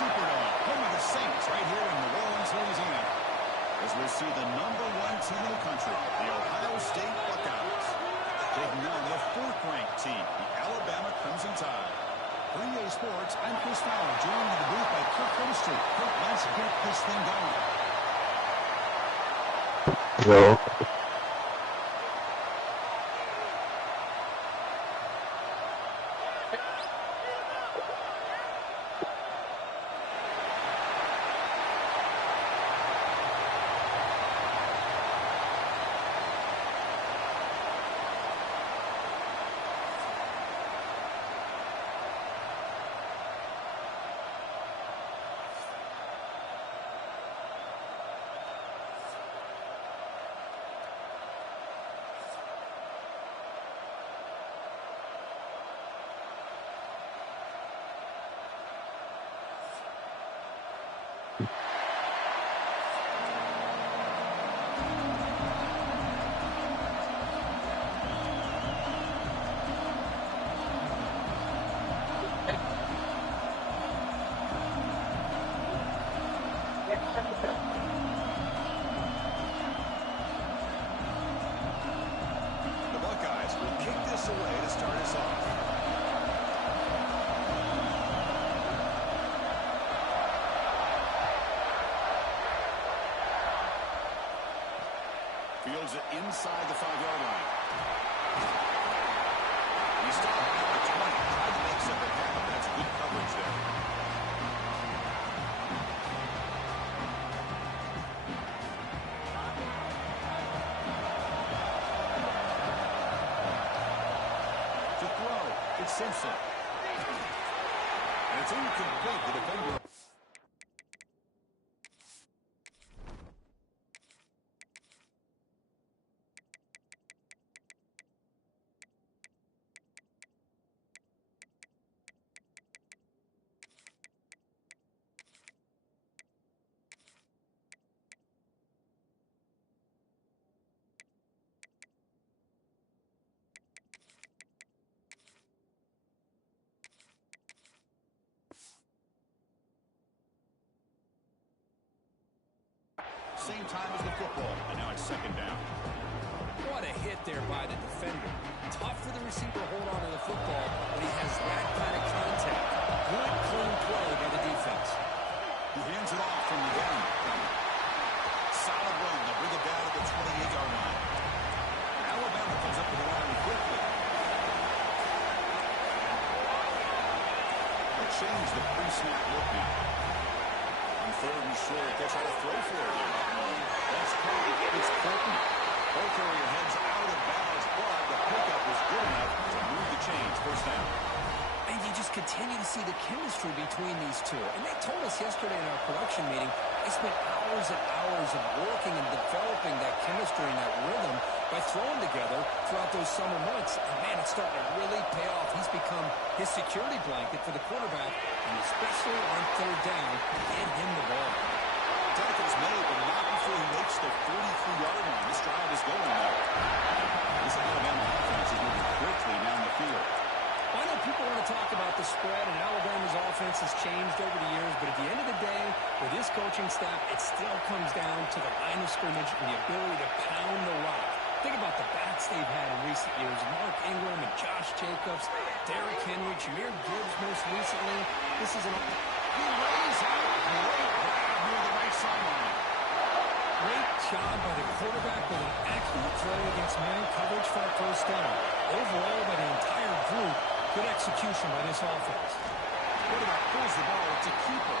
Superdome, home of the Saints, right here in New Orleans, Louisiana, as we see the #1 team in the country, the Ohio State Buckeyes, taking on the 4th-ranked team, the Alabama Crimson Tide. For EA Sports, I'm Chris Fowler, joined in the booth by Kirk Hemstreet. Kirk, let's get this thing going. Hello. The Buckeyes will kick this away to start us off. Fields it inside the 5-yard line. He stopped at the 20. Tried to make something happen. That's good coverage there. To throw, it's Simpson. And it's incomplete. The defender. Same time as the football, and now it's 2nd down. What a hit there by the defender. Tough for the receiver to hold on to the football, but he has that kind of contact. Good, clean play by the defense. He hands it off from the gun. Solid run. They'll bring it down at the 28-yard line. Alabama comes up with the line quickly. They'll change the pre-snap look now. On 3rd and short, they'll try to throw for it here. That's caught. It's Colton. Both area heads out of bounds, but the pickup was good enough to move the chains. 1st down. And you just continue to see the chemistry between these two. And they told us yesterday in our production meeting, they spent hours and hours of working and developing that chemistry and that rhythm by throwing together throughout those summer months. And, man, it's starting to really pay off. He's become his security blanket for the quarterback, and especially on 3rd down, get him the ball. Tackle is made, but not before he makes the 43-yard line. This drive is going now. This Alabama offense is moving quickly down the field. I know people want to talk about the spread, and Alabama's offense has changed over the years, but at the end of the day, with this coaching staff, it still comes down to the line of scrimmage and the ability to pound the rock. Think about the backs they've had in recent years. Mark Ingram and Josh Jacobs, Derrick Henry, Jahmyr Gibbs most recently. This is an... He lays out a great grab near the right sideline. Great job by the quarterback with an accurate throw against man coverage for a 1st down. Overall, by the entire group, Good execution by this offense. Quarterback pulls the ball. It's a keeper.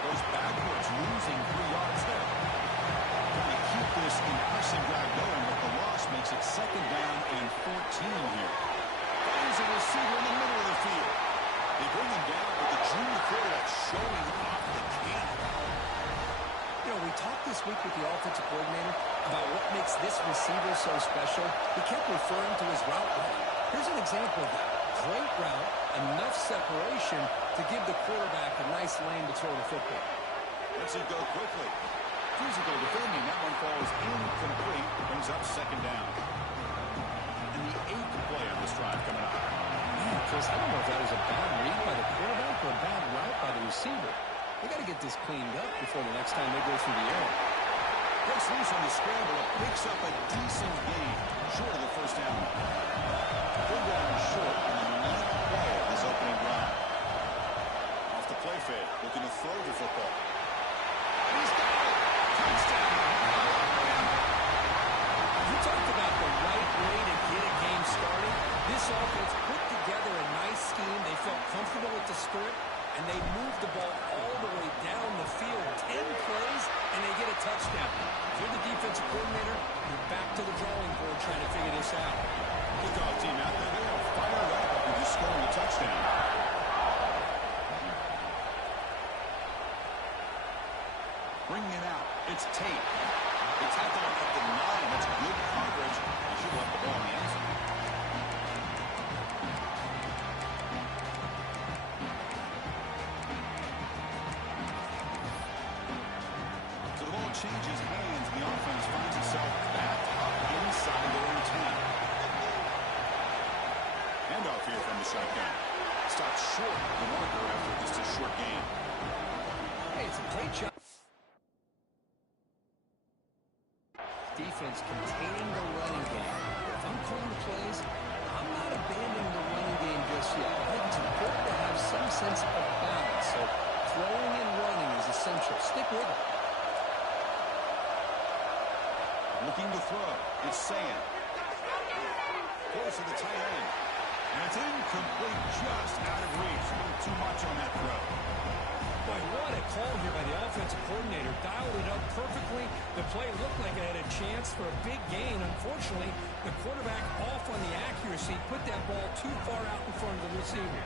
Goes backwards, losing 3 yards there. Trying to keep this impressive drive going, but the loss makes it 2nd down and 14 here. Finds a receiver in the middle of the field. They bring him down, but the junior quarterback showing off the cannon. You know, we talked this week with the offensive coordinator about what makes this receiver so special. He kept referring to his route running. Here's an example of that. Great route, enough separation to give the quarterback a nice lane to throw the football. Lets it go quickly. Physical defending. That one falls incomplete. Brings up 2nd down. And the 8th play on this drive coming up. Man, Chris, I don't know if that was a bad read by the quarterback or a bad route by the receiver. They got to get this cleaned up before the next time they go through the air. Breaks loose on the scramble. It picks up a decent gain. Short of the 1st down. Good down short on the 9th play of this opening drive. Off the play fake. Looking to throw the football. And he's got it. Touchdown. You talked about the right way to get a game started. This offense put together a nice scheme. They felt comfortable with the script, and they moved the ball all the way down the field. 10 plays, and they get a touchdown. If you're the defensive coordinator, you're back to the drawing board trying to figure this out. Kickoff team out there. They are fired up after just scoring a touchdown. Bringing it out. It's Tate. They tackle him at the 9. That's good coverage. They should have left the ball in the end zone. So the ball changes hands, and the offense finds itself back up inside their own 10. Handoff here from the shotgun. Stopped short of the marker after just a short gain. Hey, it's a great job. Defense containing the running game. If I'm calling the plays, I'm not abandoning the running game just yet. I think it's important to have some sense of balance. So throwing and running is essential. Stick with it. Looking to throw. It's Sand. Close to the tight end. And it's incomplete, just out of reach. A little too much on that throw. Boy, what a call here by the offensive coordinator. Dialed it up perfectly. The play looked like it had a chance for a big gain. Unfortunately, the quarterback off on the accuracy, put that ball too far out in front of the receiver.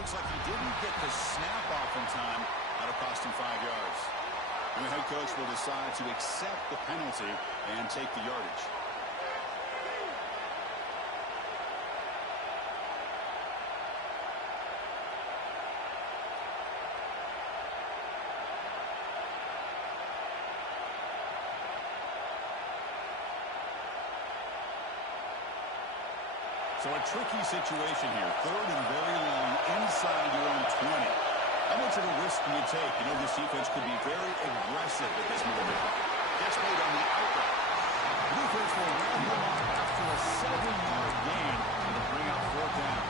Looks like he didn't get the snap off in time. That'll cost him 5 yards. And the head coach will decide to accept the penalty and take the yardage. So a tricky situation here. 3rd and very long inside your own 20. How much of a risk can you take? You know, this defense could be very aggressive at this moment. Gets played on the outlet. Defense will round them up after a 7-yard gain and to bring up 4th down.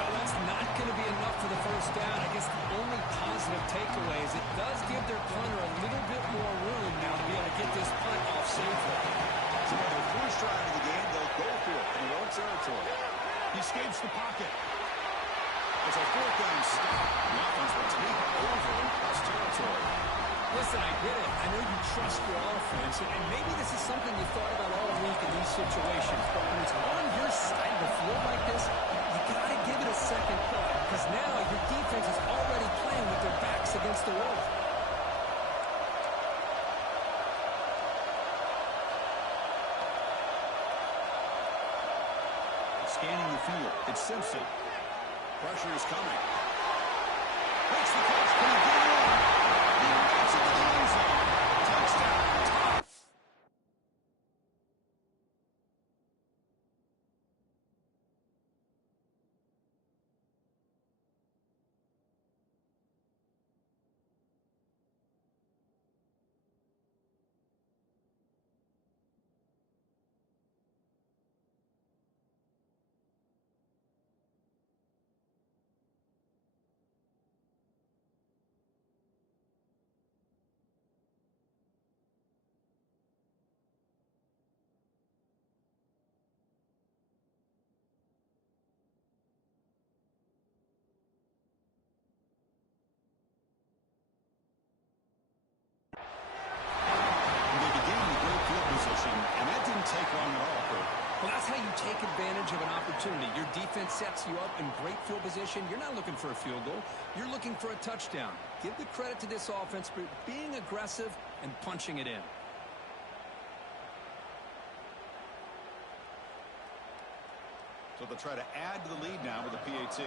Well, that's not going to be enough for the 1st down. I guess the only positive takeaway is it does give their punter a little bit more room now to be able to get this punt off safely. So on their first drive of the game, they'll go for it in their own territory. He escapes the pocket. It's a 4th down stop. The offense will take over in plus territory. Listen, I get it. I know you trust your offense, and maybe this is something you thought about all week in these situations. But when it's on your side of the field like this, you got to give it a second thought, because now your defense is already playing with their backs against the wall. Scanning the field. It's Simpson. Pressure is coming. Makes the catch. Can he get it in? He makes it to the end zone. Touchdown. take long at all, Kurt. Well, that's how you take advantage of an opportunity. Your defense sets you up in great field position. You're not looking for a field goal. You're looking for a touchdown. Give the credit to this offense for being aggressive and punching it in. So they'll try to add to the lead now with a PAT.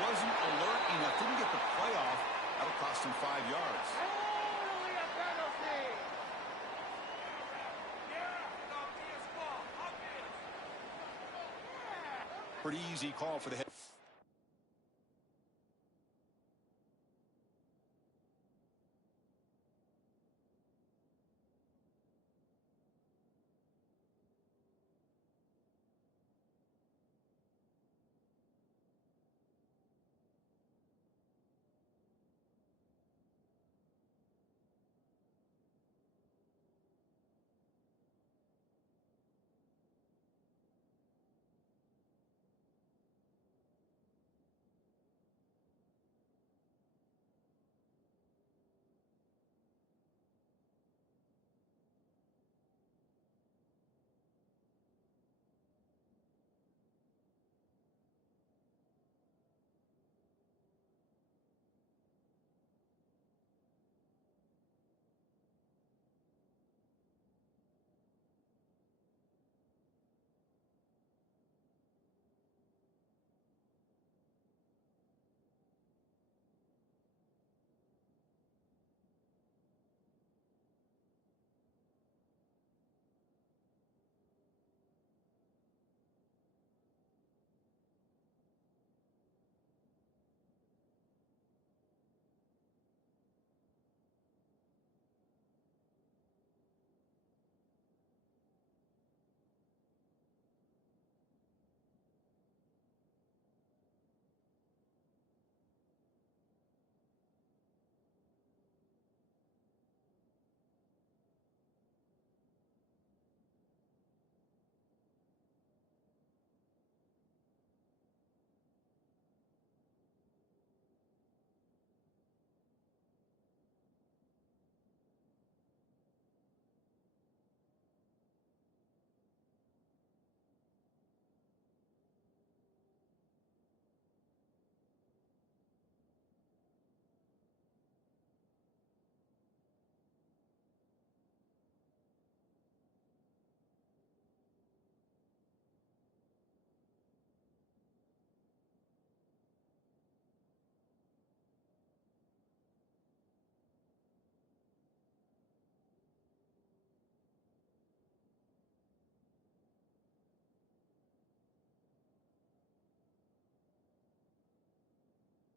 Wasn't alert enough, didn't get the playoff. That'll cost him 5 yards. Only a penalty. Pretty easy call for the head.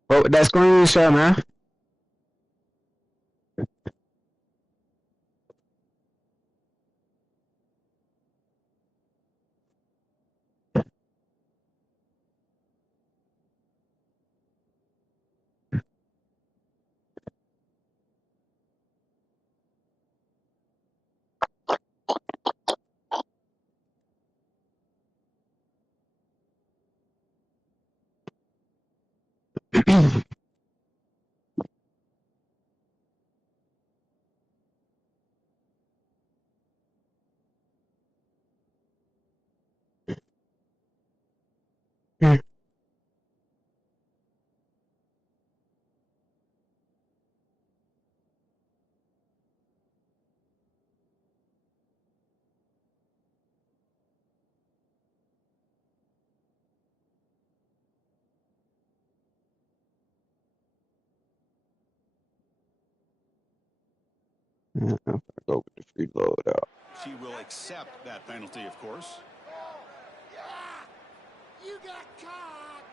What would that screen show, man? I'm gonna go with the free load out. She will accept that penalty, of course. Yeah! You got caught!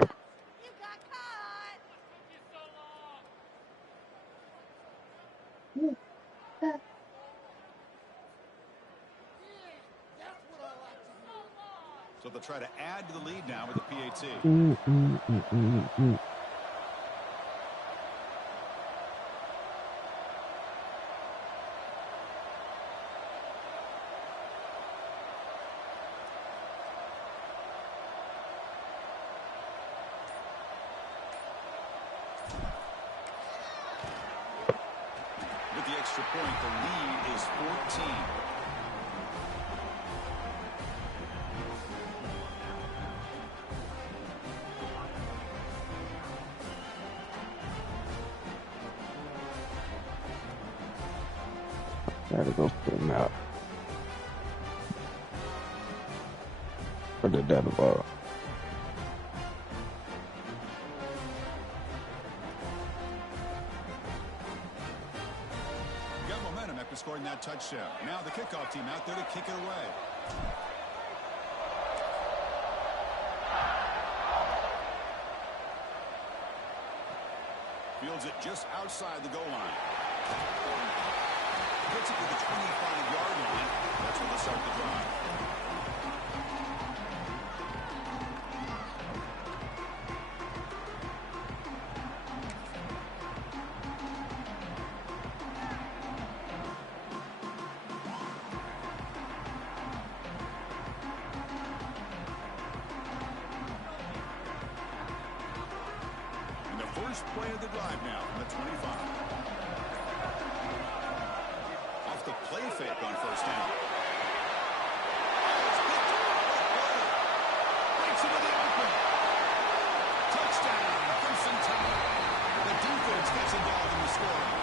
You got caught! That's what I like to hear. So they'll try to add to the lead now with a PAT. extra point. The lead is 14. Gotta go put him out. Put the dead ball. Got momentum after scoring that touchdown. Now the kickoff team out there to kick it away. Fields it just outside the goal line. Gets it to the 25-yard line. That's where they start the drive. And the first play of the drive now from the 25. Off the play fake on first down. It's picked up. Breaks into the open. Touchdown, Crimson Tide. The defense gets involved in the scoring.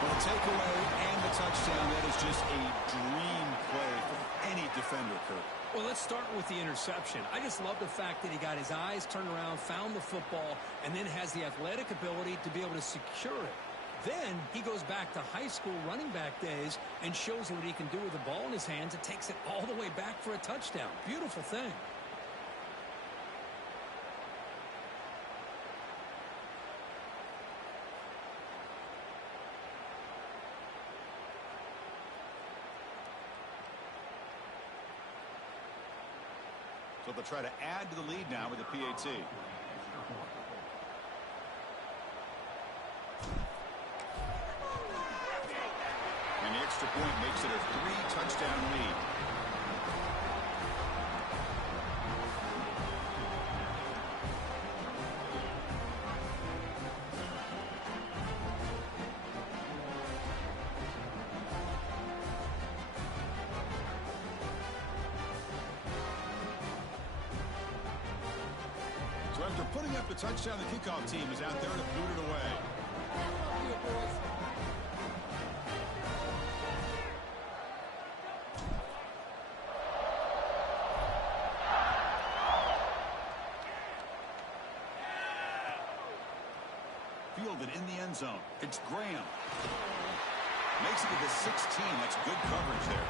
Well, the takeaway and the touchdown, that is just a dream play for any defender, Kurt. Well, let's start with the interception. I just love the fact that he got his eyes turned around, found the football, and then has the athletic ability to be able to secure it. Then he goes back to high school running back days and shows what he can do with the ball in his hands and takes it all the way back for a touchdown. Beautiful thing. So they'll try to add to the lead now with the PAT. And the extra point makes it a 3-touchdown lead. So after putting up the touchdown, the kickoff team is out there to boot it away. Fielded in the end zone. It's Graham. Makes it to the 16. That's good coverage there.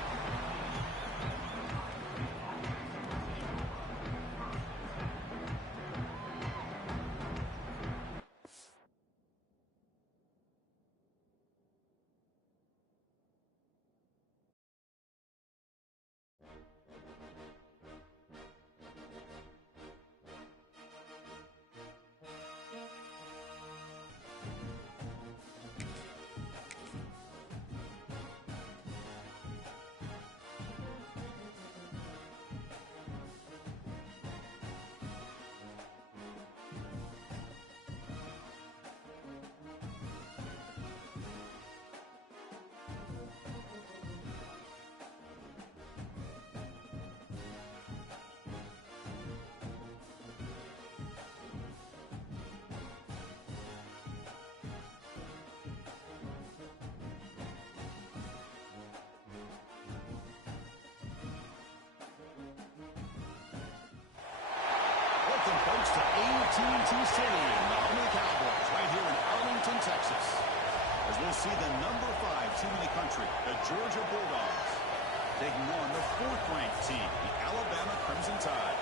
Welcome, folks, to AT&T Stadium, the home of the Cowboys, right here in Arlington, Texas. As we'll see the number 5 team in the country, the Georgia Bulldogs, taking on the 4th-ranked team, the Alabama Crimson Tide.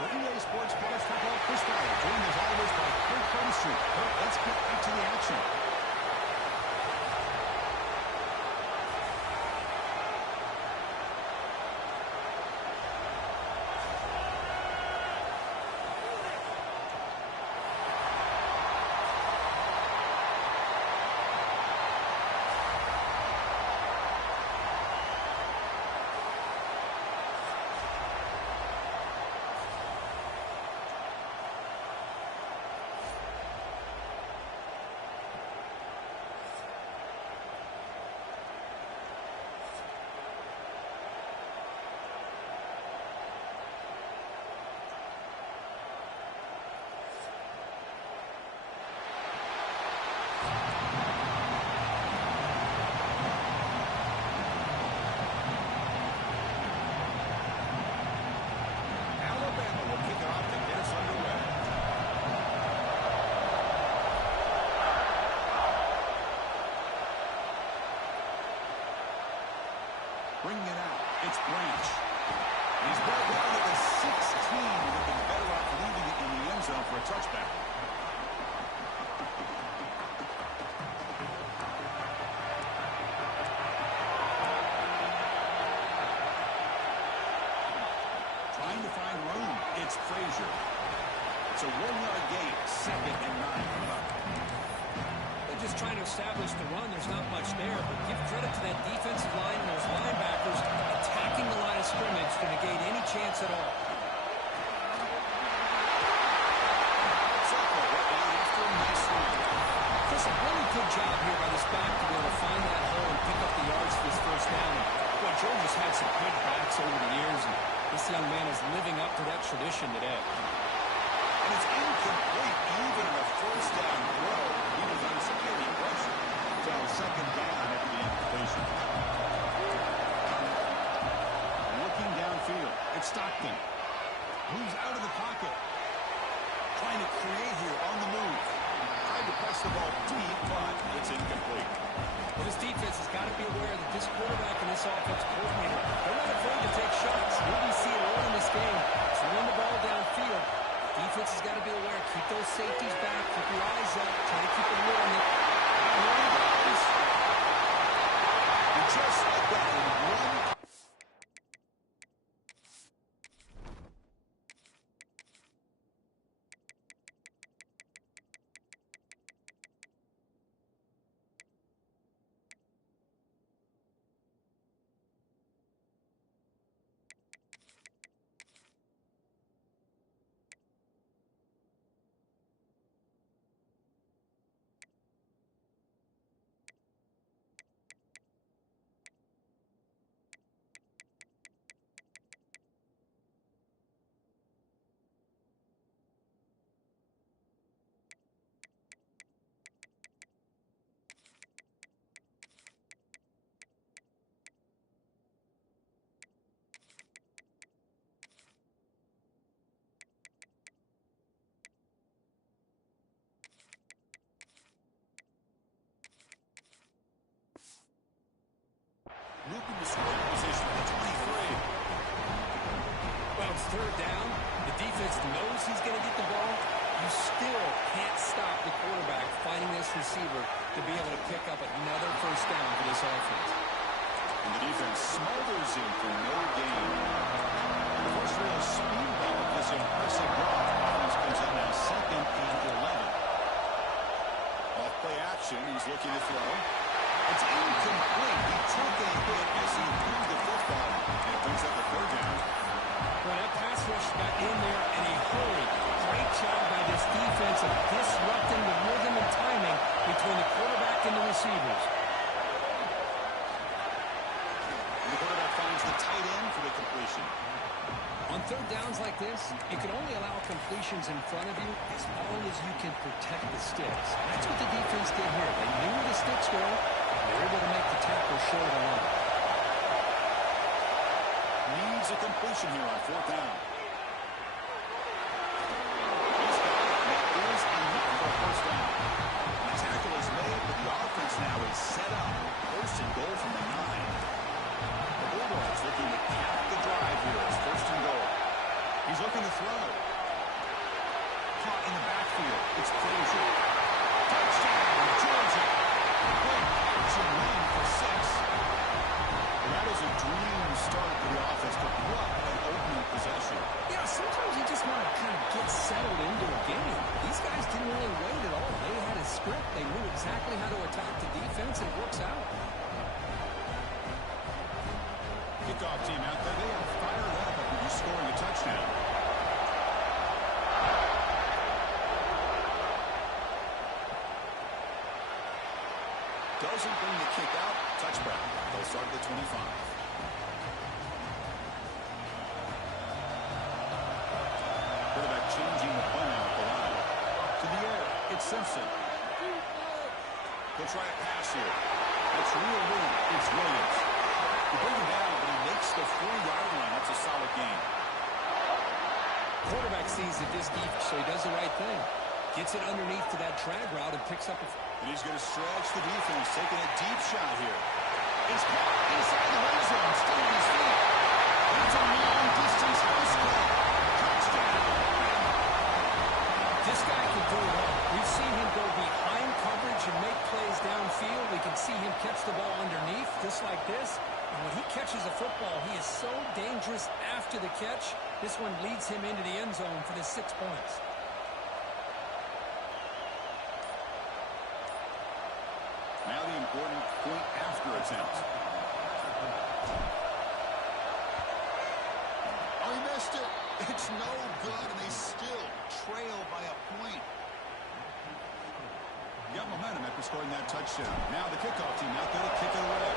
For EA Sports College Football, Chris Ballard, joined as always by Kurt Crumstreet. Kurt, let's get back to the action. Branch. He's brought down at the 16. Would have been better off leaving it in the end zone for a touchback. Trying to find room. It's Frazier. It's a 1-yard gain. 2nd and 9 coming up. They're just trying to establish the run. There's not much there, but give credit to that defensive line and those linebackers attacking the line of scrimmage to negate any chance at all. Chris, a really good job here by this back to be able to find that hole and pick up the yards for this first down. Boy, Georgia's had some good backs over the years, and this young man is living up to that tradition today. And it's incomplete, even in a first down throw. He was under some heavy pressure. So 2nd down after the incompletion. Looking downfield, it's Stockton. Moves out of the pocket. Trying to create here on the move. Tried to press the ball deep, but it's incomplete. Well, this defense has got to be aware that this quarterback and this offensive coordinator, they're not afraid to take shots. Here we see it early in this game. To run the ball downfield, defense has got to be aware. Keep those safeties back. Keep your eyes up. Try to keep a lid on it. And here he goes. And just like that, in one. Moving to scoring position at the 23. Well, it's 3rd down. The defense knows he's going to get the ball. You still can't stop the quarterback finding this receiver to be able to pick up another first down for this offense. And the defense smothers him for no gain. The first real speed ball of this impressive drive. Offense comes up now 2nd and 11. Off play action. He's looking to throw. It's incomplete. He took a hit as he threw the football, and it brings up a 3rd down. Well, that pass rush got in there in a hurry. Great job by this defense of disrupting the rhythm and timing between the quarterback and the receivers. And the quarterback finds the tight end for the completion. On 3rd downs like this, you can only allow completions in front of you as long as you can protect the sticks. That's what the defense did here. They knew where the sticks were. They were able to make the tackle short of the line. Needs a completion here on 4th down. He's got it. That is enough for a first down. The tackle is made, but the offense now is set up. 1st and goal from the 9. The Bulldogs looking to cap the drive here as 1st and goal. He's looking to throw. Caught in the backfield. It's Frazier. Touchdown, Georgia. Quick action run for 6. That is a dream start for the offense, but what an opening possession. Yeah, sometimes you just want to kind of get settled into a game. These guys didn't really wait at all. They had a script. They knew exactly how to attack the defense, and it works out. Kickoff team out there. They are fired up after just scoring a touchdown. Doesn't bring the kick out. Touchback. They'll start at the 25. Quarterback changing the play now at the line. To the air. It's Simpson. He'll try a pass here. That's real room. It's Williams. You bring him down, but he makes the 4-yard line. That's a solid gain. Quarterback sees the disc deep, so he does the right thing. Gets it underneath to that drag route and picks up a... And he's going to stretch the defense, taking a deep shot here. He's caught inside the red zone, still on his feet. That's a long-distance house call. Touchdown. This guy can do it all. We've seen him go behind coverage and make plays downfield. We can see him catch the ball underneath, just like this. And when he catches a football, he is so dangerous after the catch. This one leads him into the end zone for the 6 points. Now the important point after attempt. Oh, he missed it. It's no good, and they still trail by a point. Got momentum after scoring that touchdown. Now the kickoff team out there to kick it away.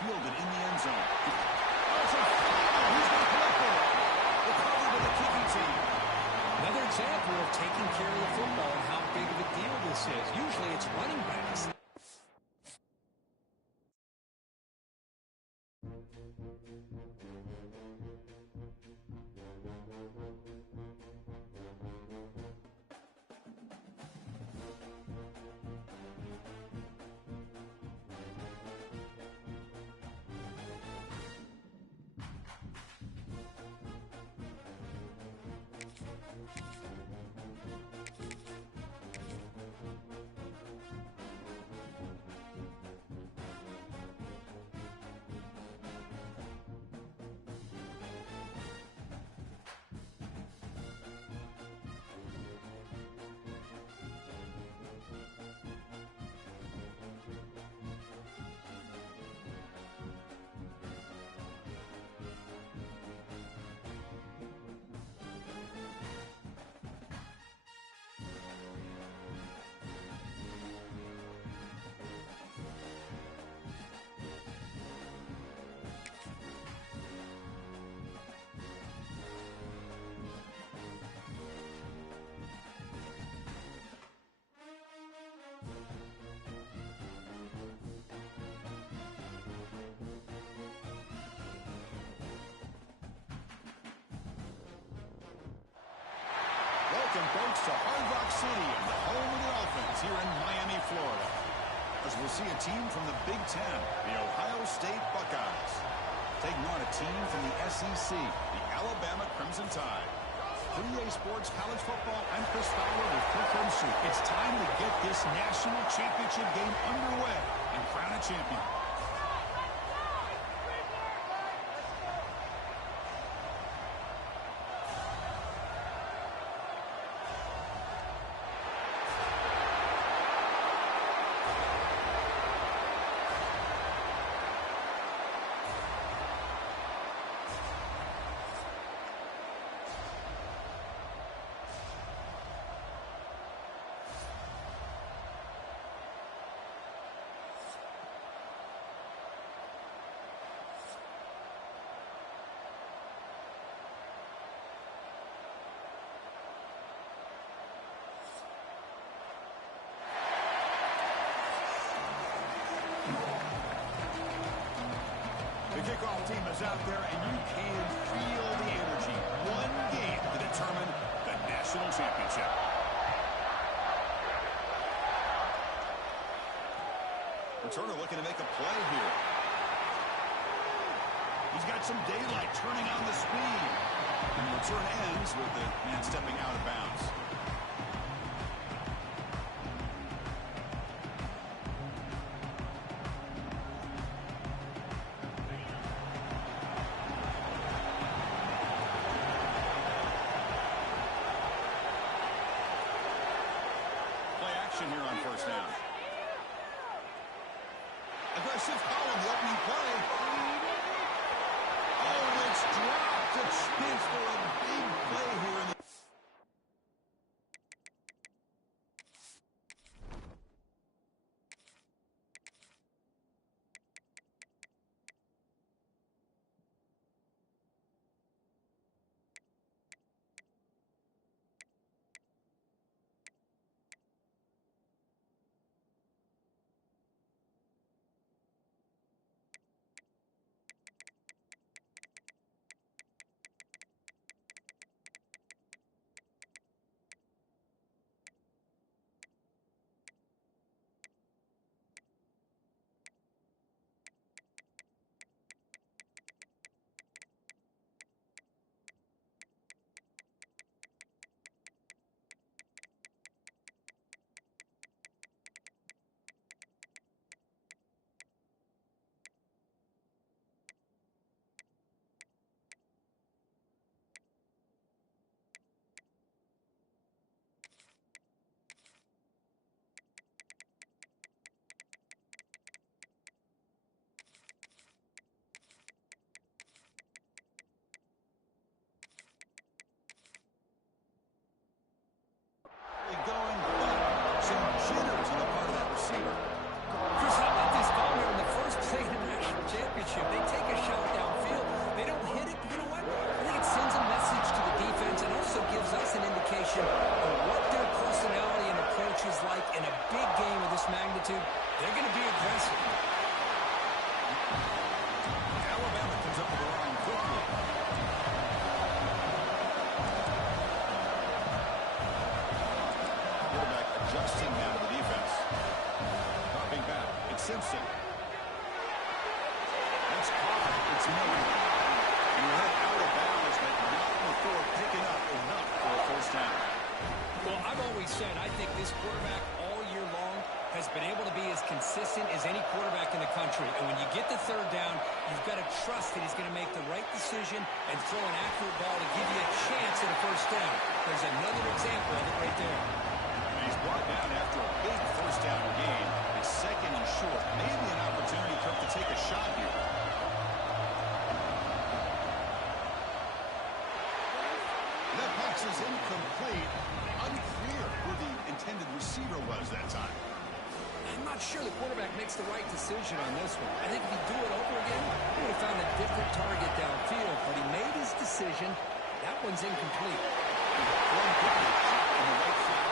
Fielded in the end zone. Oh, it's a foul. Who's going to collect it? Recovered by the kicking team. Another example of taking care of the football and how big of a deal this is. Usually it's running backs. Welcome, folks, to Hard Rock City and the home of the Dolphins here in Miami, Florida. As we'll see a team from the Big Ten, the Ohio State Buckeyes, taking on a team from the SEC, the Alabama Crimson Tide. 3A Sports College Football, I'm Chris Fowler with Courtroom Soup. It's time to get this national championship game underway and crown a champion. The kickoff team is out there, and you can feel the energy. One game to determine the national championship. Returner looking to make a play here. He's got some daylight turning on the speed. And the return ends with the man stepping out of bounds. Here on first down. Aggressive call on the opening play. Oh, it's dropped. A chance for a big play here in the Simpson. That's caught. It's Miller. And he went out of bounds, but not before picking up enough for a first down. Well, I've always said I think this quarterback all year long has been able to be as consistent as any quarterback in the country. And when you get the third down, you've got to trust that he's going to make the right decision and throw an accurate ball to give you a chance at a first down. There's another example of it right there. And he's brought down after a big first down gain. It's second and short. Maybe an opportunity for him to take a shot here. That pass is incomplete. Unclear who the intended receiver was that time. I'm not sure the quarterback makes the right decision on this one. I think if he'd do it over again, he would have found a different target downfield. But he made his decision. That one's incomplete. One quickly caught in the right flat.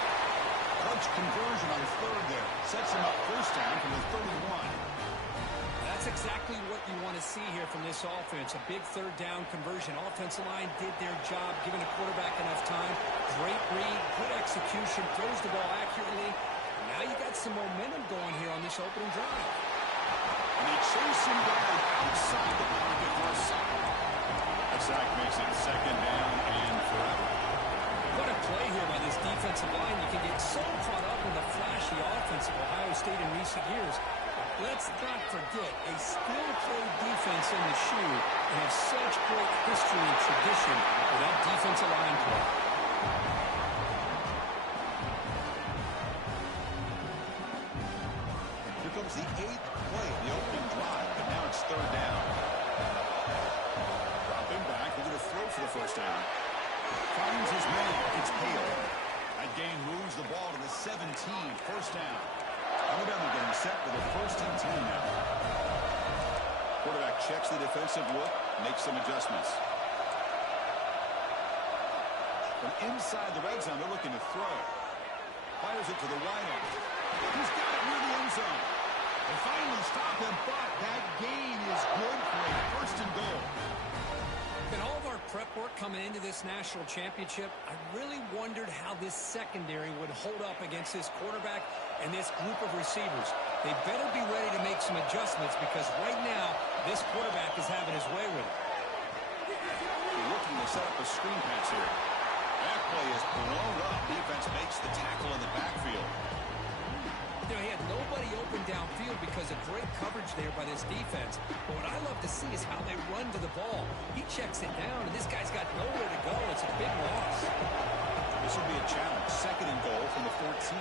Clutch conversion on third there. Sets him up first down from the 31. That's exactly what you want to see here from this offense. A big third down conversion. Offensive line did their job, giving the quarterback enough time. Great read, good execution, throws the ball accurately. Now you got some momentum going here on this opening drive. And they chase him down outside the pocket for a sack. That sack makes it second down and forever. What a play here by this defensive line. You can get so caught up in the flashy offense of Ohio State in recent years. Let's not forget, a skill-played defense in the shoe and have such great history and tradition with that defensive line play. Here comes the 8th play of the opening drive, but now it's third down. Dropping back, we're going to throw for the first down. Finds his man. It's Hale. That gain moves the ball to the 17. First down. Alabama getting set for the first and 10 now. Quarterback checks the defensive look, makes some adjustments. From inside the red zone, they're looking to throw. Fires it to the wideout. He's got it near the end zone. They finally stop him, but that gain is good for a first and goal. In all of our prep work coming into this national championship, I really wondered how this secondary would hold up against this quarterback and this group of receivers. They better be ready to make some adjustments because right now, this quarterback is having his way with it. They're looking to set up a screen pass here. That play is blown up. Defense makes the tackle in the backfield. You know, he had nobody open downfield because of great coverage there by this defense. But what I love to see is how they run to the ball. He checks it down, and this guy's got nowhere to go. It's a big loss. This will be a challenge. Second and goal from the 14.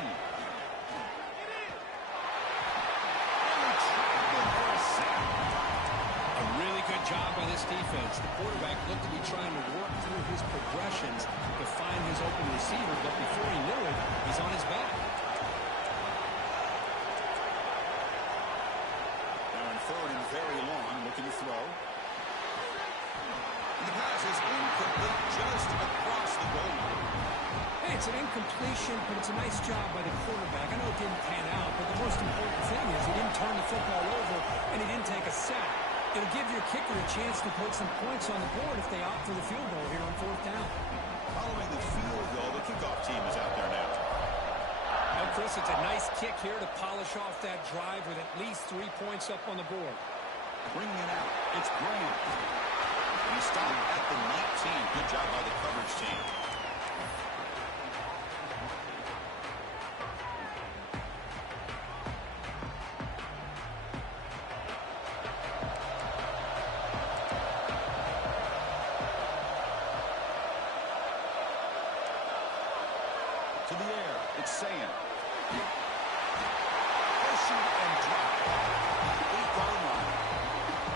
A really good job by this defense. The quarterback looked to be trying to work through his progressions to find his open receiver, but before he knew it, he's on his back. Third and very long, looking to throw. And the pass is incomplete just across the goal line. Hey, it's an incompletion, but it's a nice job by the quarterback. I know it didn't pan out, but the most important thing is he didn't turn the football over and he didn't take a sack. It'll give your kicker a chance to put some points on the board if they opt for the field goal here on fourth down. Following the field goal, the kickoff team is out there now. Now, Chris, it's a nice kick here to polish off that drive with at least 3 points up on the board. Bringing it out, it's Graham. He stopped at the 19. Good job by the coverage team. To the air, it's Sayan. Pushing and drop. 8-yard line.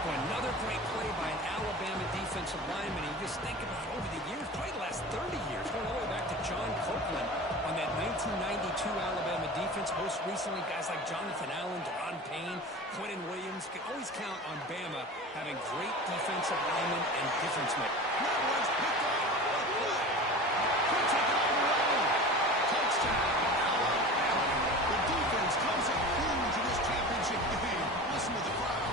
Well, another great play by an Alabama defensive lineman. You just think about over the years, probably the last 30 years, going all the way back to John Copeland on that 1992 Alabama defense. Most recently, guys like Jonathan Allen, Deron Payne, Quentin Williams. Can always count on Bama having great defensive linemen and difference makers. That one's picked up. What a play. Could take it all the way. Touchdown, Alabama. The defense comes up huge in this championship game. Listen to the crowd.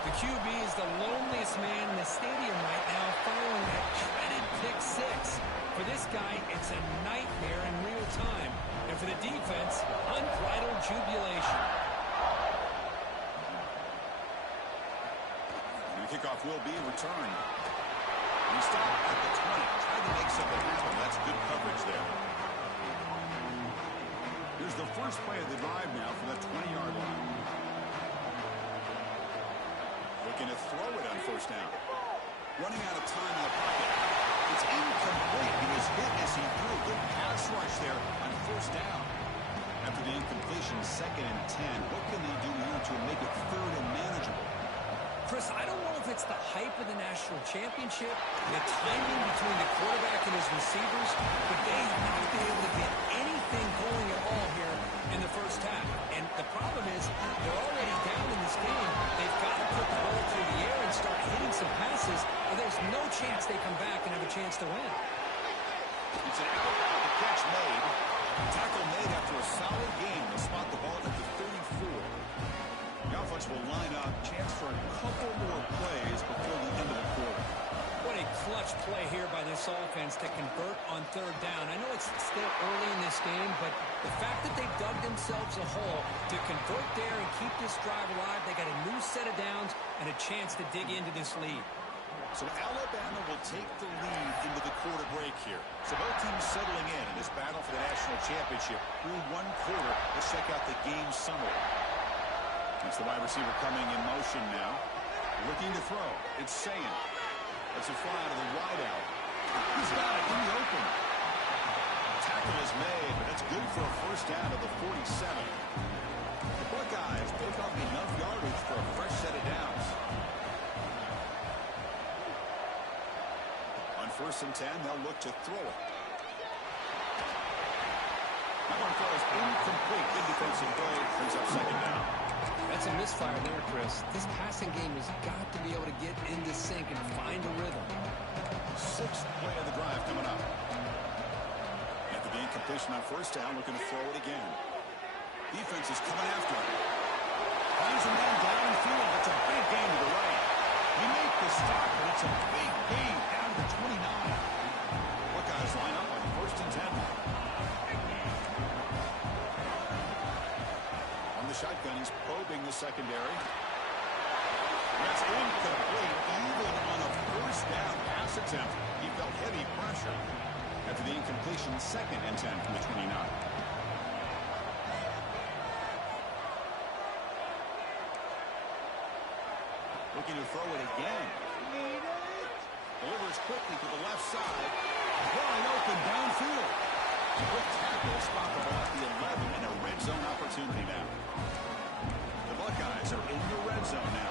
The QB is the loneliest man in the stadium right now following that dreaded pick six. For this guy, it's a nightmare in real time. And for the defense, unbridled jubilation. kickoff will be returned. He stopped at the 20. Tried to make something happen. That's good coverage there. Here's the first play of the drive now from the 20-yard line. Looking to throw it on first down. Running out of time in the pocket. It's incomplete. He was hit as he threw. Good pass rush there on first down. After the incompletion, 2nd and 10. What can they do here to make it 3rd and manageable? Chris, I don't know if it's the hype of the national championship, the timing between the quarterback and his receivers, but they have not been able to get anything going at all here in the first half. And the problem is they're already down in this game. They've got to put the ball through the air and start hitting some passes, or there's no chance they come back and have a chance to win. It's an out. The catch made. Tackle made after a solid game. They spot the ball at the 34. The offense will line up. Chance for a couple more plays before the end of the quarter. What a clutch play here by this offense to convert on 3rd down. I know it's still early in this game, but the fact that they've dug themselves a hole to convert there and keep this drive alive, they got a new set of downs and a chance to dig into this lead. So Alabama will take the lead into the quarter break here. So both teams settling in this battle for the national championship through one quarter. Let's check out the game summary. It's the wide receiver coming in motion now. Looking to throw. It's Sayan. That's a fly out of the wideout. He's got it in the open. Tackle is made, but that's good for a first down to the 47. The Buckeyes pick up enough yardage for a fresh set of downs. On 1st and 10, they'll look to throw it. That one throws incomplete. Good defensive play. Brings up 2nd down. That's a misfire there, Chris. This passing game has got to be able to get into sync and find a rhythm. 6th play of the drive coming up. After the incompletion on first down, looking to throw it again. Defense is coming after him. Finds a man downfield. It's a big gain to the right. He made the stop, but it's a big gain down to 29. Buckeyes line up on 1st and 10. On the shotgun, he's probing the secondary. That's incomplete. Even on a first down pass attempt, he felt heavy pressure. After the incompletion, 2nd and 10 from the 29. Looking to throw it again. Delivers quickly to the left side. Wide open downfield. Quick tackle, spot the ball at the 11 and a red zone opportunity now. The Buckeyes are in the red zone now.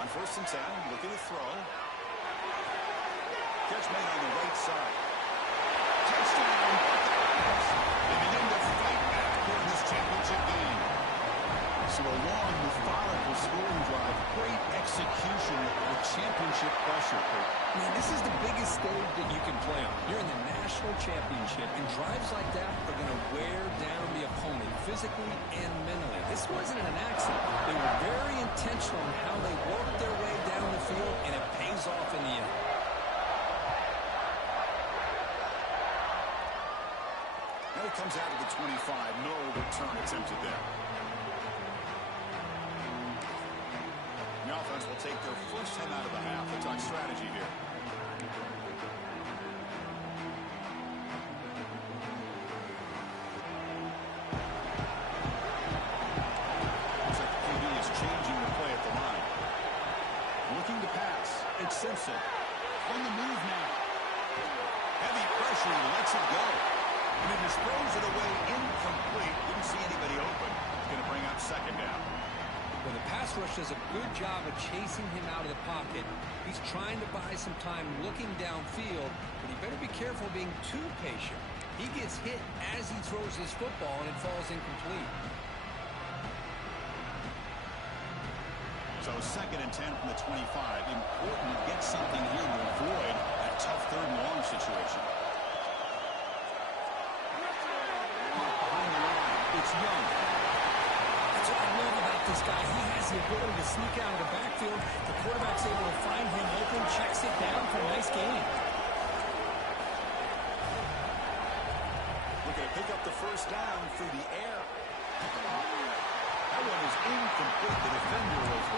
On 1st and 10, looking to throw. Catch made on the right side. Touchdown, Buckeyes. They begin to fight back here in this championship game. So a long, methodical scoring drive. Great execution with championship pressure. Man, this is the biggest stage that you can play on. You're in the national championship, and drives like that are going to wear down the opponent physically and mentally. This wasn't an accident. They were very intentional in how they worked their way down the field, and it pays off in the end. Now it comes out of the 25. No return attempted there. The offense will take their first 10 out of the half. Let's talk strategy here. Looks like the QB is changing the play at the line. Looking to pass. It's Simpson. On the move now. Heavy pressure. He lets it go. And he just throws it away incomplete. Didn't see anybody open. It's going to bring up 2nd down. Well, the pass rush does a good job of chasing him out of the pocket. He's trying to buy some time looking downfield, but he better be careful being too patient. He gets hit as he throws this football, and it falls incomplete. So 2nd and 10 from the 25. Important to get something here to avoid that tough 3rd and long situation. Behind the line, it's Young. That's what I love about this guy. He has the ability to sneak out of the backfield. The quarterback's able to find him open, checks it down for a nice gain. Looking to pick up the first down through the air. That one is incomplete. The defender was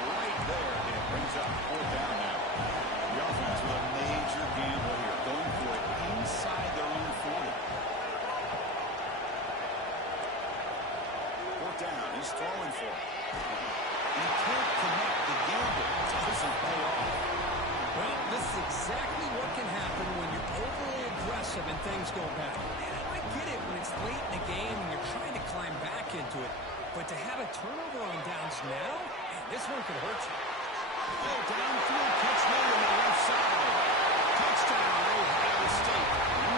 things go bad. And I get it when it's late in the game and you're trying to climb back into it. But to have a turnover on downs now, man, this one could hurt you. Oh, downfield catch made on the left side. Touchdown, Ohio State.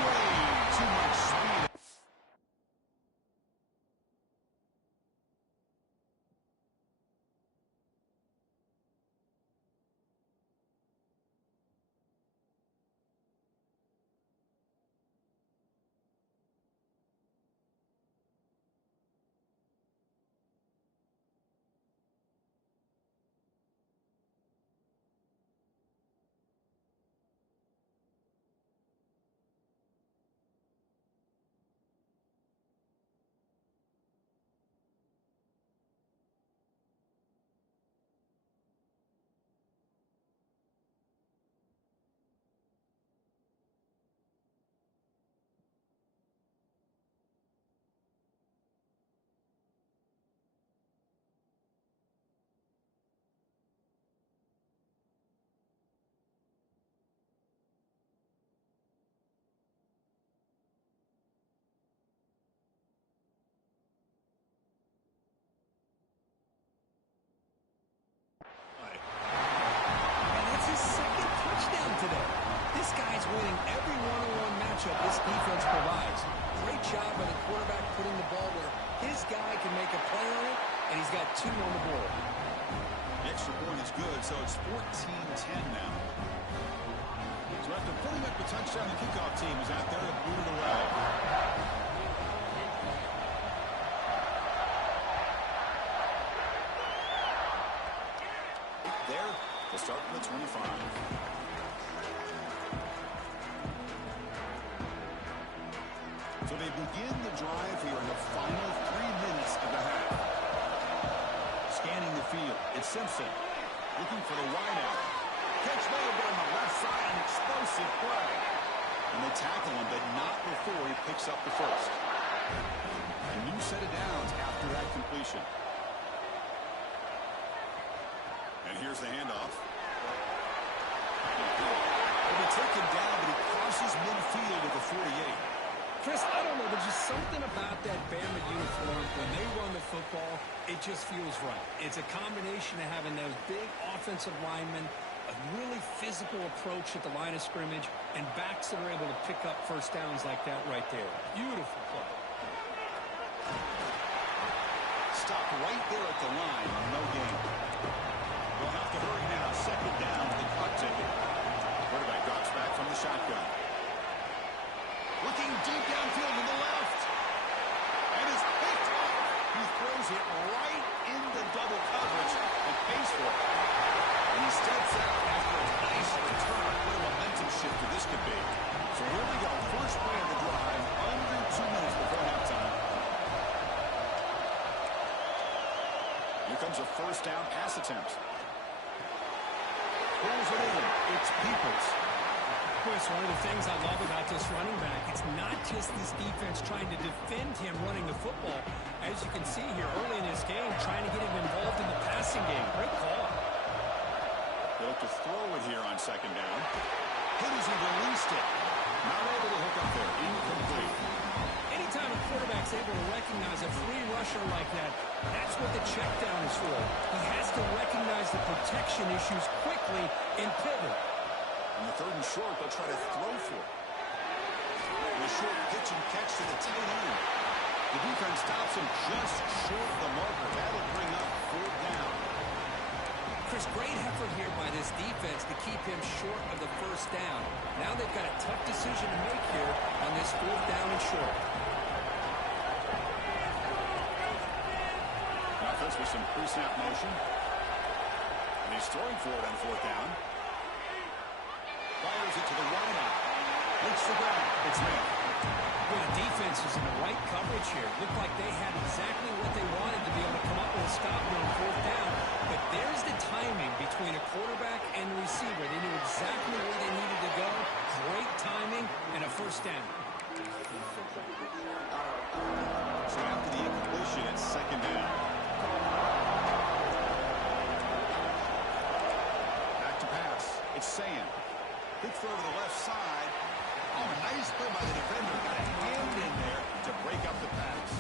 Way too much speed. And that's his second touchdown today. This guy's winning every one-on-one matchup this defense provides. Great job by the quarterback putting the ball where his guy can make a play on it, and he's got 2 on the board. The extra point is good, so it's 14-10 now. So after putting up the touchdown, the kickoff team is out there to boot it away. There to start from the 25. So they begin the drive here in the final 3 minutes of the half. Scanning the field, it's Simpson looking for the wideout. Catch made on the left side, an explosive play. And they tackle him, but not before he picks up the first. A new set of downs after that completion. And here's the handoff. He'll be taken down, but he crosses midfield at the 48. Chris, I don't know. There's just something about that Bama uniform. When they run the football, it just feels right. It's a combination of having those big offensive linemen, a really physical approach at the line of scrimmage, and backs that are able to pick up first downs like that right there. Beautiful play. Stop right there at the line. No gain. They'll have to hurry now. Second down with the clock ticking. Quarterback drops back from the shotgun. Looking deep downfield to the left. And is picked off. He throws it right into double coverage and pays for it. And he steps out after a nice return. What a momentum shifter this could be. So here we go. First play of the drive. Under 2 minutes before halftime. Here comes a first down pass attempt. Pulls it in. It's Peoples. Chris, one of the things I love about this running back, it's not just this defense trying to defend him running the football. As you can see here early in this game, trying to get him involved in the passing game. Great call. They'll have to throw it here on second down. Hit as he released it. Not able to hook up there. Incomplete. Anytime a quarterback's able to recognize a free rusher like that, that's what the check down is for. He has to recognize the protection issues quickly and pivot. On the third and short, they'll try to throw for it. And a short pitch and catch to the tight end. The defense stops him just short of the marker. That'll bring up fourth down. Chris, great effort here by this defense to keep him short of the first down. Now they've got a tough decision to make here on this fourth down and short. Offense with some pre-snap motion. And he's throwing for it on fourth down. Fires it to the wideout. Looks the ground. It's there. Well, the defense was in the right coverage here. Looked like they had exactly what they wanted to be able to come up with a stop on fourth down. But there's the timing between a quarterback and the receiver. They knew exactly where they needed to go. Great timing and a first down. So after the incompletion, it's second down. Back to pass. It's Sand. Big throw to the left side. Oh, nice play by the defender. Got a hand in there to break up the pass.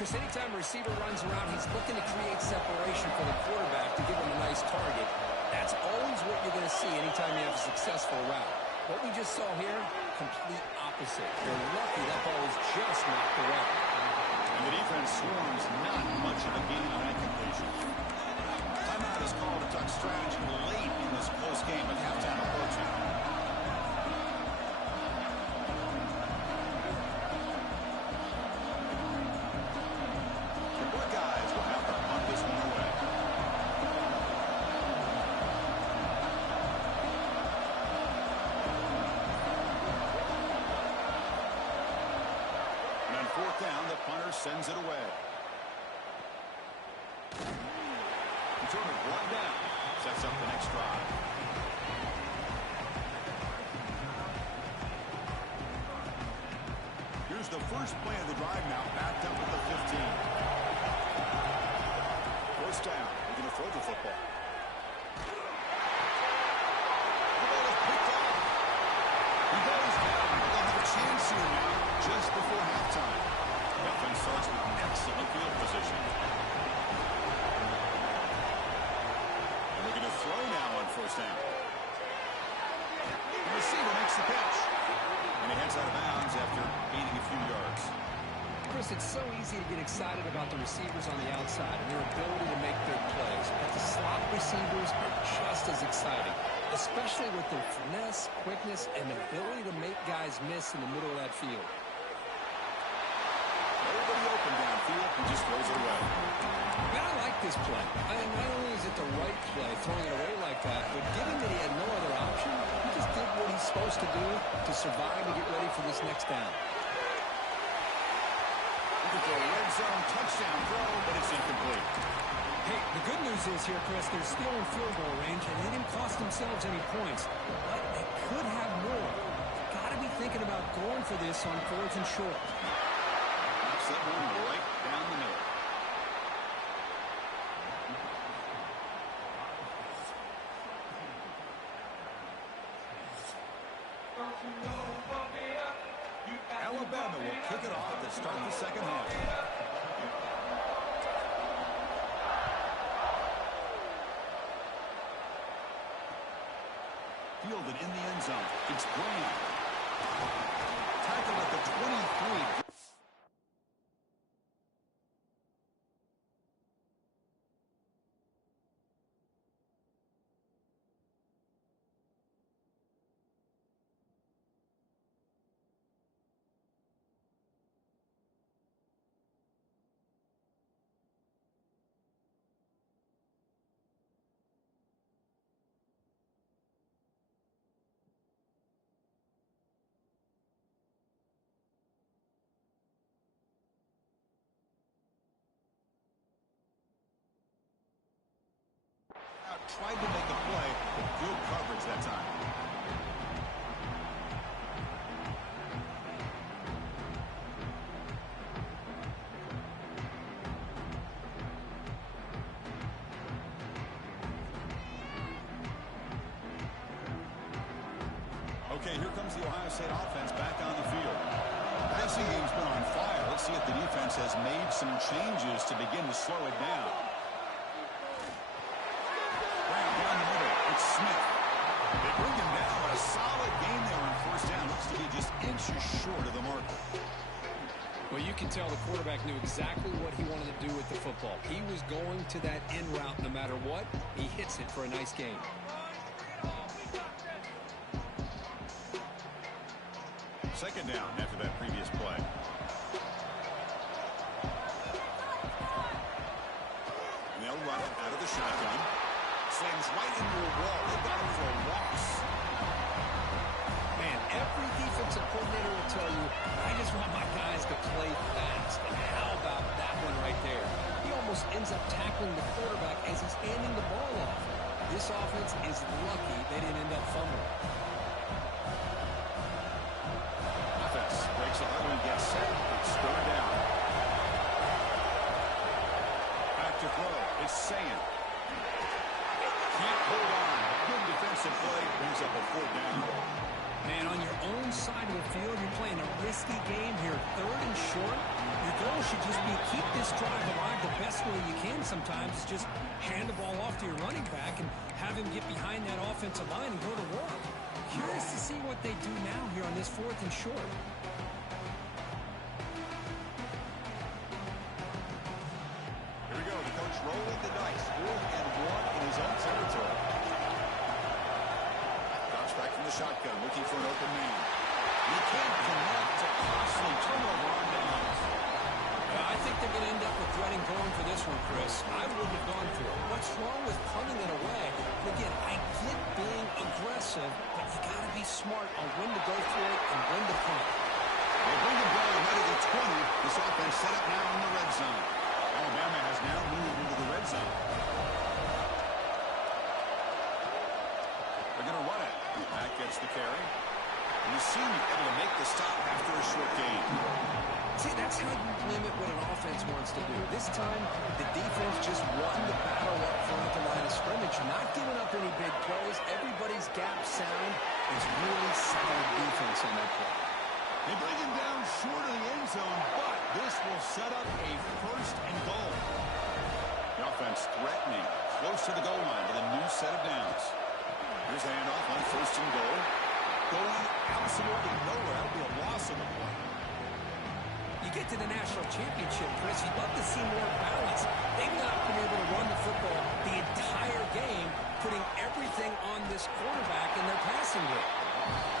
Chris, anytime a receiver runs around, he's looking to create separation for the quarterback to give him a nice target. That's always what you're going to see anytime you have a successful route. What we just saw here, complete opposite. They're lucky that ball was just knocked away. And the defense swarms, not much of a gain on that completion. Timeout is called to talk strategy late in this close game with halftime approaching. The Buckeyes will have to punt this one away. And on fourth down, the punter sends it away. Return one down. Sets up the next drive. Here's the first play of the drive now, backed up at the 15. First down. We're going to throw the football. The ball is picked off. He goes down. They'll have a chance here now, just before halftime. The offense starts with excellent field position. Throw now on first down. The receiver makes the catch. And he heads out of bounds after gaining a few yards. Chris, it's so easy to get excited about the receivers on the outside and their ability to make big plays. But the slot receivers are just as exciting, especially with their finesse, quickness, and ability to make guys miss in the middle of that field. Everybody open downfield. He just throws it away. Man, I like this play. And not only is it the right play, throwing it away like that, but given that he had no other option, he just did what he's supposed to do to survive and get ready for this next down. Looking for a red zone touchdown throw, but it's incomplete. Hey, the good news is here, Chris, they're still in field goal range, and they didn't cost themselves any points. But they could have more. Got to be thinking about going for this on fourth and short. Knocks that one right down the middle. Alabama will kick it off to start the second half. Fielded in the end zone. It's Graham. Tackled at the 23. Tried to make a play, but good coverage that time. Okay, here comes the Ohio State offense back on the field. Passing game's been on fire. Let's see if the defense has made some changes to begin to slow it down. Down the middle, it's Smith. They bring him down, but a solid gain there on first down. Looks to be just inches short of the marker. Well, you can tell the quarterback knew exactly what he wanted to do with the football. He was going to that in route no matter what. He hits it for a nice gain. Second down after that previous play. And they'll run it out of the shotgun. Slams right into a wall. They've got him for walks. Man, every defensive coordinator will tell you, I just want my guys to play fast. And how about that one right there? He almost ends up tackling the quarterback as he's handing the ball off. This offense is lucky they didn't end up fumbling. Offense breaks a huddle and gets set. It's third down. Back to throw. It's Sayan. Can't hold on. Good defensive play. Brings up a fourth down. Man, on your own nasty game here. 3rd and short. Your goal should just be keep this drive alive the best way you can sometimes. Just hand the ball off to your running back and have him get behind that offensive line and go to work. Curious to see what they do now here on this 4th and short. Here we go. The coach rolling the dice. 4th and 1 in his own territory. Drops back from the shotgun, looking for an open man. He can't connect to costly turnover on downs. I think they're going to end up regretting going for this one, Chris. I wouldn't have gone for it. What's wrong with punting it away? And again, I get being aggressive, but you got to be smart on when to go for it and when to punt. They bring the ball right at the 20. This offense set up now in the red zone. Alabama has now moved into the red zone. They're going to run it. Back gets the carry. And he seemed able to make the stop after a short gain. See, that's how you limit what an offense wants to do. This time, the defense just won the battle up front at the line of scrimmage, not giving up any big plays. Everybody's gap sound. It's really solid defense on that play. They bring him down short of the end zone, but this will set up a 1st and goal. The offense threatening, close to the goal line with a new set of downs. Here's a handoff on 1st and goal. Going absolutely nowhere. That'll be a loss of a point. You get to the national championship, Chris, you'd love to see more balance. They've not been able to run the football the entire game, putting everything on this quarterback in their passing game.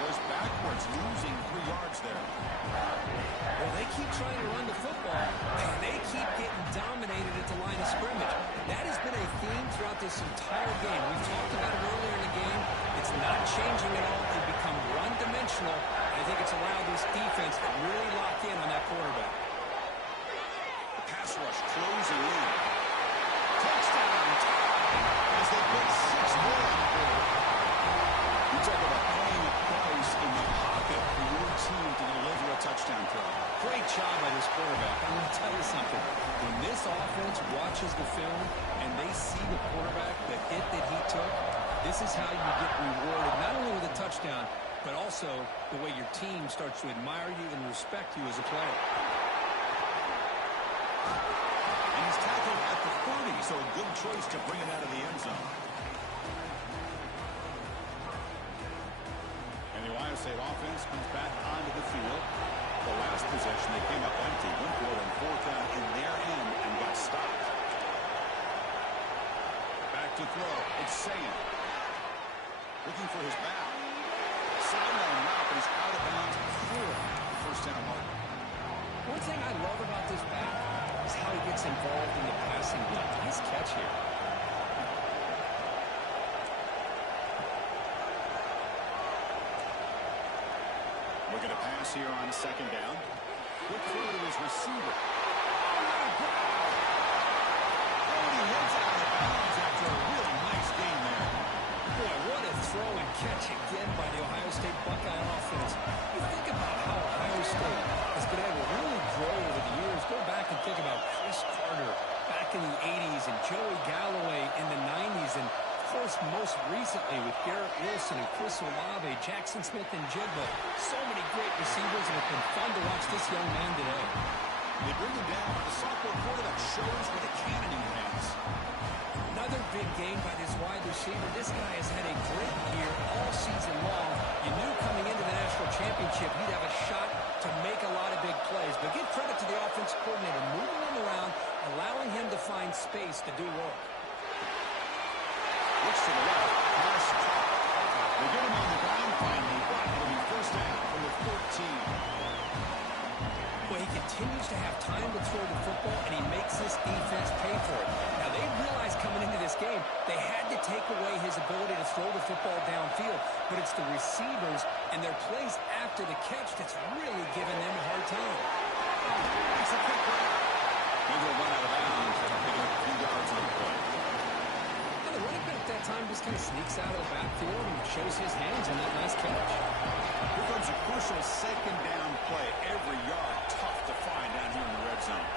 Goes backwards, losing 3 yards there. Well, they keep trying to run the football, and they keep getting dominated at the line of scrimmage. That has been a theme throughout this entire game. We've talked about it earlier in the game. It's not changing at all. They've become one-dimensional. I think it's allowed this defense to really lock in on that quarterback. The pass rush closing in. Touchdown tie as they put 6 more on the board. You talk about paying a price in the pocket for your team to deliver a touchdown throw. Great job by this quarterback. I'm going to tell you something. When this offense watches the film and they see the quarterback, the hit that he took, this is how you get rewarded, not only with a touchdown, but also the way your team starts to admire you and respect you as a player. And he's tackled at the 30, so a good choice to bring it out of the end zone. And the Ohio State offense comes back onto the field. The last possession, they came up empty. Went for it on 4th down in their end and got stopped. Back to throw. It's Sayan. Looking for his back. Sideline route, but he's out of bounds for the 1st down mark. One thing I love about this back is how he gets involved in the passing game. Nice catch here. Looking to pass here on 2nd down. Quick throw to his receiver. And he hits out of bounds after a really nice game there. Boy, what a throw and catch again by the Ohio State Buckeye offense. You think about how Ohio State has been able to really grow over the years. Go back and think about Chris Carter back in the 80s and Joey Galloway in the 90s. And, of course, most recently with Garrett Wilson and Chris Olave, Jackson Smith and Jigba. So many great receivers, and it's been fun to watch this young man today. They bring him down. The sophomore quarterback shows with a cannon in his hands. Another big game by this wide receiver. This guy has had a great year all season long. You knew coming into the national championship he'd have a shot to make a lot of big plays. But give credit to the offensive coordinator, moving him around, allowing him to find space to do work. Looks to the left. Pass caught. They get him on the ground finally, but it'll be 1st down from the 14. Well, he continues to have time to throw the football, and he makes this defense pay for it. Now, they realized coming into this game they had to take away his ability to throw the football downfield, but it's the receivers and their plays after the catch that's really giving them a hard time. It's a quick break. Maybe a run out of bounds. Picking up a few yards on the play. Now, the running back that time just kind of sneaks out of the backfield and shows his hands on that nice catch. Here comes a crucial 2nd down play. Every yard tough to find down here in the red zone.